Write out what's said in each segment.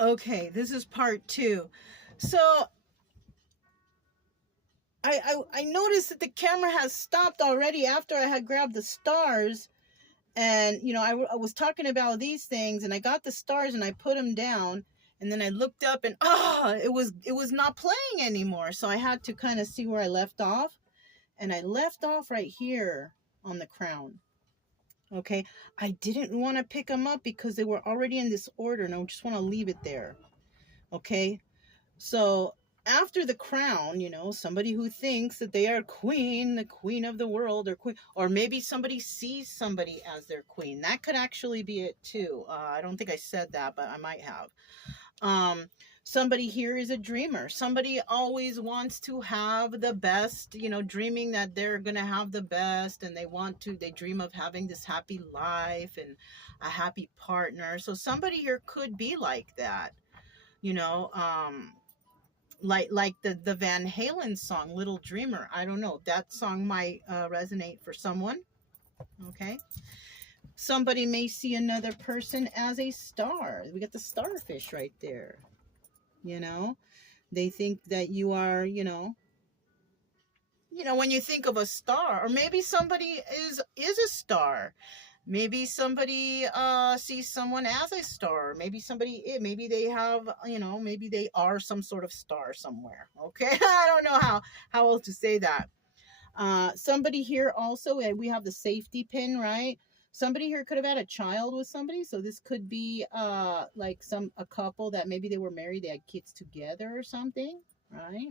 Okay, this is part two. So I noticed that the camera has stopped already after I had grabbed the stars. And, I was talking about these things, and I got the stars and I put them down. And then I looked up and, it was not playing anymore. So I had to kind of see where I left off. And I left off right here on the crown. Okay. I didn't want to pick them up because they were already in this order, and I just want to leave it there. Okay. So after the crown, somebody who thinks that they are queen, the queen of the world, or queen, or maybe somebody sees somebody as their queen. That could actually be it too. I don't think I said that, but I might have. Um, Somebody here is a dreamer. Somebody always wants to have the best, dreaming that they're going to have the best, and they dream of having this happy life and a happy partner. So somebody here could be like that, you know, um, like the Van Halen song Little Dreamer. I don't know, that song might resonate for someone. Okay, somebody may see another person as a star. We got the starfish right there. you know they think that you are, when you think of a star, or maybe somebody is a star. Maybe somebody sees someone as a star. Maybe they have, maybe they are some sort of star somewhere. Okay. I don't know how else to say that. Somebody here also, we have the safety pin, right? Somebody here could have had a child with somebody, so this could be like a couple that maybe they were married, they had kids together or something, right?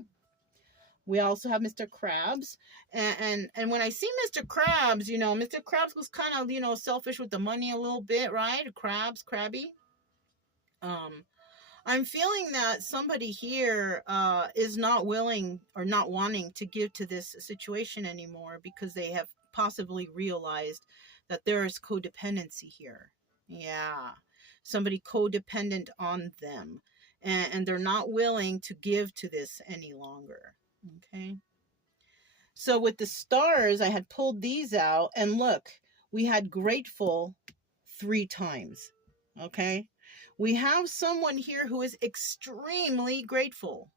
We also have Mr. Krabs. And when I see Mr. Krabs, Mr. Krabs was kind of, selfish with the money a little bit, right? Krabby. Um, I'm feeling that somebody here is not willing or not wanting to give to this situation anymore because they have possibly realized that there is codependency here. Yeah. Somebody codependent on them. And they're not willing to give to this any longer. Okay. So with the stars, I had pulled these out, and look, we had grateful 3 times. Okay. We have someone here who is extremely grateful,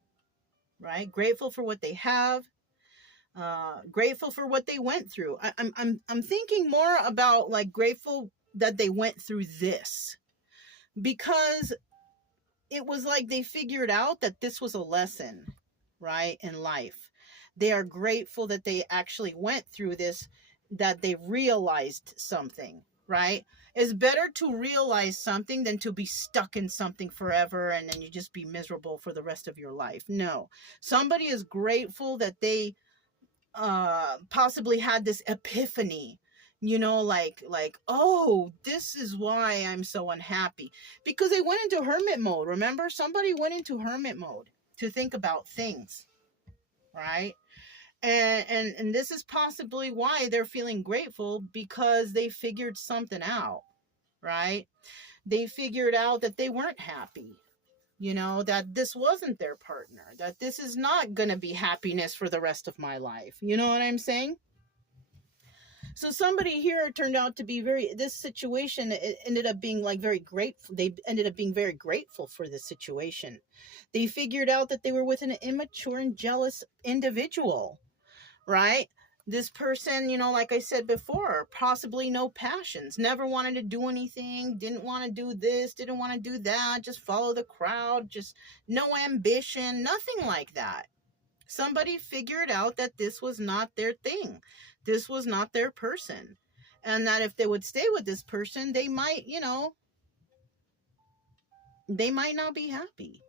right? Grateful for what they have, grateful for what they went through. I'm thinking more about like grateful that they went through this, because it was like they figured out that this was a lesson, right, in life. They are grateful that they actually went through this, that they realized something, right? It's better to realize something than to be stuck in something forever and then you just be miserable for the rest of your life. No. Somebody is grateful that they possibly had this epiphany, like, oh, this is why I'm so unhappy, because they went into hermit mode. Remember, somebody went into hermit mode to think about things, right? And this is possibly why they're feeling grateful, because they figured something out, right? They figured out that they weren't happy, that this wasn't their partner, that this is not going to be happiness for the rest of my life. You know what I'm saying? So somebody here turned out to be this situation, it ended up being like very grateful. They ended up being very grateful for this situation. They figured out that they were with an immature and jealous individual, right? This person, like I said before, possibly no passions, never wanted to do anything, didn't want to do this, didn't want to do that, just follow the crowd, just no ambition, nothing like that. Somebody figured out that this was not their thing. This was not their person. And that if they would stay with this person, they might, they might not be happy.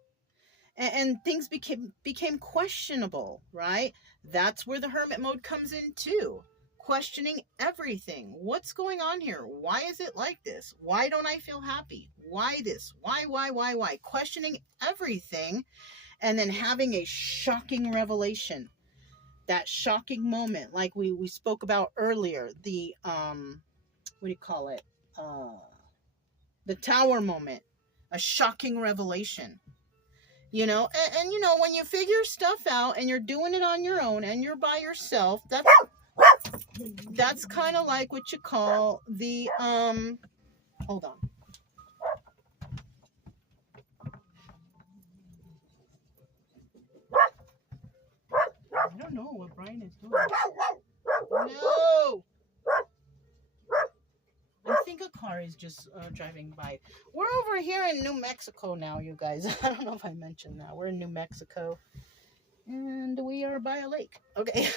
And things became questionable, right? That's where the hermit mode comes in too. Questioning everything. What's going on here? Why is it like this? Why don't I feel happy? Why this? Why? Questioning everything, and then having a shocking revelation. That shocking moment, like we spoke about earlier, the what do you call it? The tower moment, a shocking revelation. And when you figure stuff out and you're doing it on your own and you're by yourself, that's kind of like what you call the hold on. I don't know what Brian is doing. No! I think a car is just driving by. We're over here in New Mexico now, you guys. I don't know if I mentioned that. We're in New Mexico. And we are by a lake. Okay.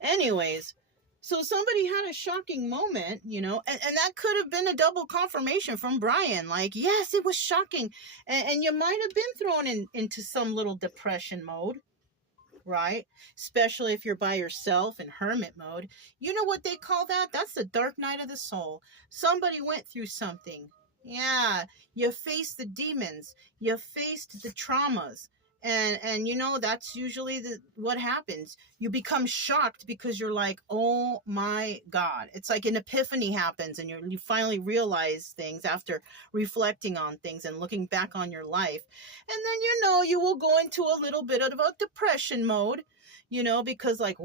Anyways, so somebody had a shocking moment, you know, and that could have been a double confirmation from Brian. Like, yes, it was shocking. And you might have been thrown into some little depression mode, right? Especially if you're by yourself in hermit mode. You know what they call that? That's the dark night of the soul. Somebody went through something. Yeah, you faced the demons. You faced the traumas. And you know, that's usually what happens. You become shocked because you're like, oh my God. It's like an epiphany happens and you finally realize things after reflecting on things and looking back on your life. And then, you know, you will go into a little bit of a depression mode, you know, because like,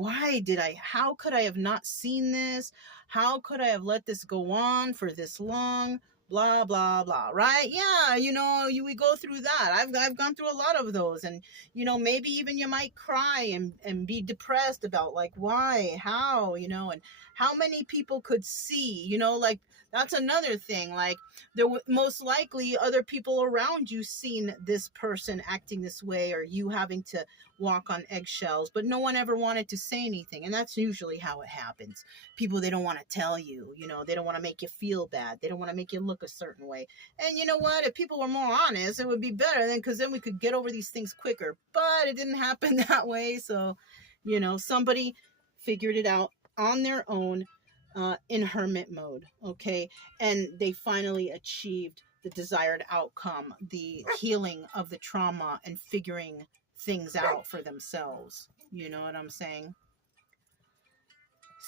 how could I have not seen this? How could I have let this go on for this long? Blah blah blah, right? Yeah, you know, we go through that. I've gone through a lot of those, and you know, maybe even you might cry and be depressed about like why, how, you know, and how many people could see, you know, like that's another thing. Like there most likely other people around you seen this person acting this way, or you having to walk on eggshells, but no one ever wanted to say anything, and that's usually how it happens. People, they don't want to tell you, you know, they don't want to make you feel bad, they don't want to make you look a certain way. And you know what, if people were more honest, it would be better then, because then we could get over these things quicker. But it didn't happen that way. So you know, somebody figured it out on their own, in hermit mode, okay, and they finally achieved the desired outcome, the healing of the trauma and figuring things out for themselves. You know what I'm saying?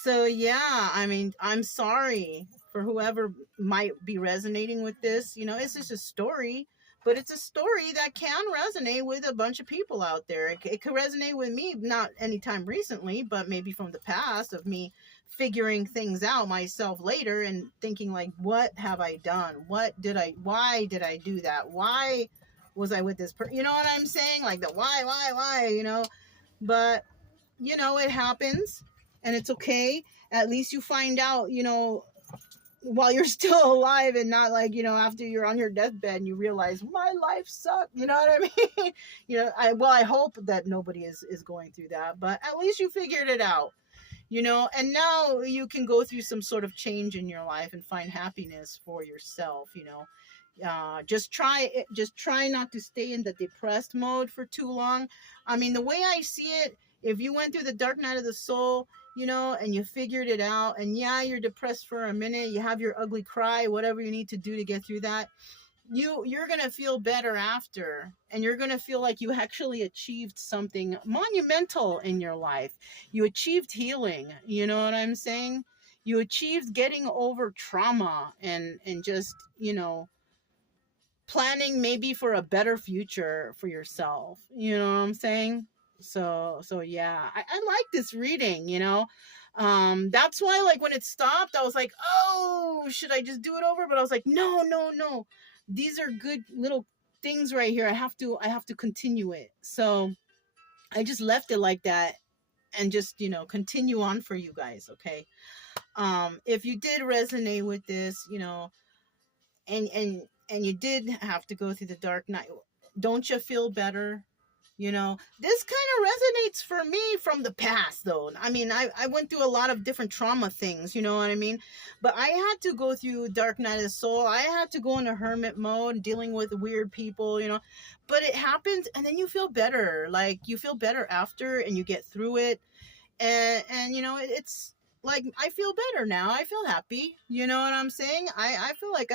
So yeah, I mean, I'm sorry for whoever might be resonating with this. You know, it's just a story, but it's a story that can resonate with a bunch of people out there. It could resonate with me, not anytime recently, but maybe from the past of me figuring things out myself later and thinking like, what have I done? Why did I do that? Why was I with this person? You know what I'm saying? Like the why, you know, but you know, it happens and it's okay. At least you find out, you know, while you're still alive and not like, you know, after you're on your deathbed and you realize my life sucked. You know what I mean? You know, I hope that nobody is going through that, but at least you figured it out, you know, and now you can go through some sort of change in your life and find happiness for yourself, you know. Just try not to stay in the depressed mode for too long. I mean, the way I see it, if you went through the dark night of the soul, you know, and you figured it out, and yeah, you're depressed for a minute, you have your ugly cry, whatever you need to do to get through that, you're gonna feel better after, and you're gonna feel like you actually achieved something monumental in your life. You achieved healing, you know what I'm saying? You achieved getting over trauma and just, you know, planning maybe for a better future for yourself. You know what I'm saying? So yeah, I like this reading, you know. That's why like when it stopped, I was like, oh, should I just do it over? But I was like, no. These are good little things right here. I have to continue it. So I just left it like that and just, you know, continue on for you guys, okay? If you did resonate with this, you know, and you did have to go through the dark night, don't you feel better? You know, this kind of resonates for me from the past, though. I mean, I went through a lot of different trauma things, you know what I mean? But I had to go through Dark Night of the Soul. I had to go into hermit mode, dealing with weird people, you know. But it happens, and then you feel better. Like, you feel better after, and you get through it. And you know, it's like, I feel better now. I feel happy. You know what I'm saying? I feel like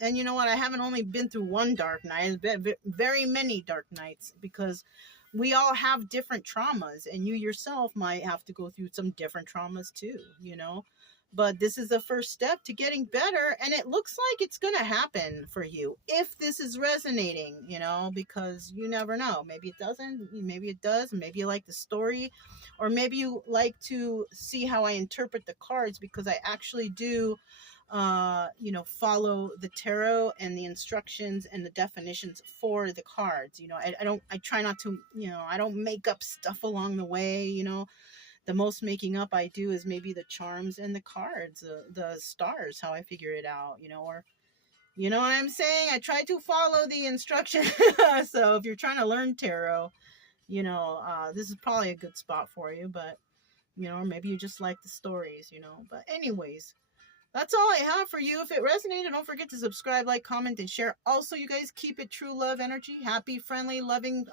and you know what? I haven't only been through one dark night. It's been very many dark nights, because we all have different traumas, and you yourself might have to go through some different traumas too, you know. But this is the first step to getting better, and it looks like it's going to happen for you if this is resonating, you know, because you never know. Maybe it doesn't, maybe it does, maybe you like the story, or maybe you like to see how I interpret the cards, because I actually do you know, follow the tarot and the instructions and the definitions for the cards. You know, I try not to, you know, I don't make up stuff along the way. You know, the most making up I do is maybe the charms and the cards, the stars, how I figure it out, you know, or, you know what I'm saying? I try to follow the instructions. So if you're trying to learn tarot, you know, this is probably a good spot for you, but, you know, or maybe you just like the stories, you know, but anyways, that's all I have for you. If it resonated, don't forget to subscribe, like, comment, and share. Also, you guys keep it true love energy, happy, friendly, loving,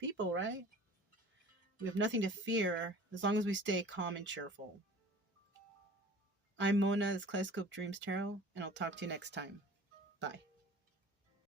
people, right? We have nothing to fear as long as we stay calm and cheerful. I'm Mona, this Kaleidoscope Dreams Tarot, and I'll talk to you next time. Bye.